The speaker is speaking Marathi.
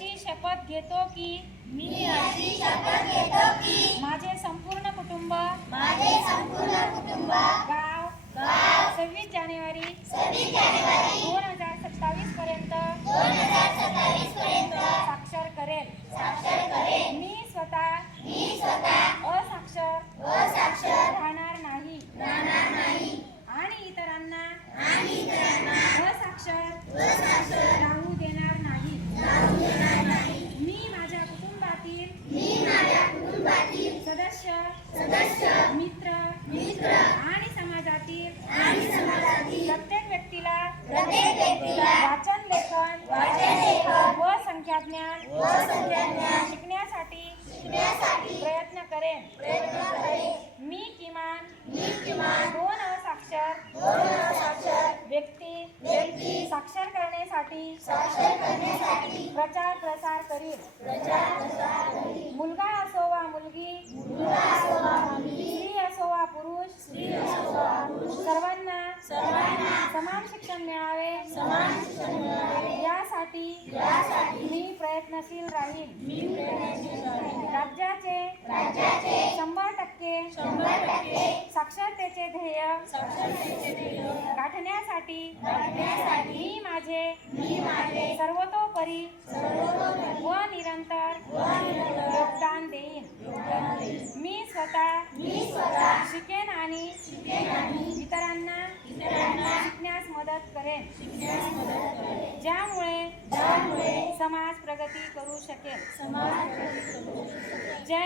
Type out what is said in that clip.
अशी शपथ घेतो की मी अशी शपथ घेतो की माझे संपूर्ण कुटुंब गाव 26 जानेवारी 2027 पर्यंत साक्षर करेल. मी स्वतः असाक्षर राहणार नाही आणि इतरांना असाक्षर राहू देणार नाही. मी माझ्या कुटुंबातील सदस्य मित्र आणि समाजातील प्रत्येक व्यक्तीला वाचन लेखन व संख्याज्ञान शिकण्यासाठी प्रयत्न करेन. मी किमान 2 असाक्षर व्यक्ती साक्षर करण्यासाठी प्रचार प्रसार करीन. मुलगा असो वा मुलगी, स्त्री असो वा पुरुष, सर्वांना समान शिक्षण मिळावे यासाठी मी प्रयत्नशील राहीन. राज्याचे 100% साक्षरतेचे ध्येय गाठण्यासाठी मी माझे सर्वतोपरी व निरंतर योगदान देईन. मी स्वतः शिकेन आणि इतरांना शिकण्यास मदत करेन, ज्यामुळे समाज प्रगती करू शकेल. जय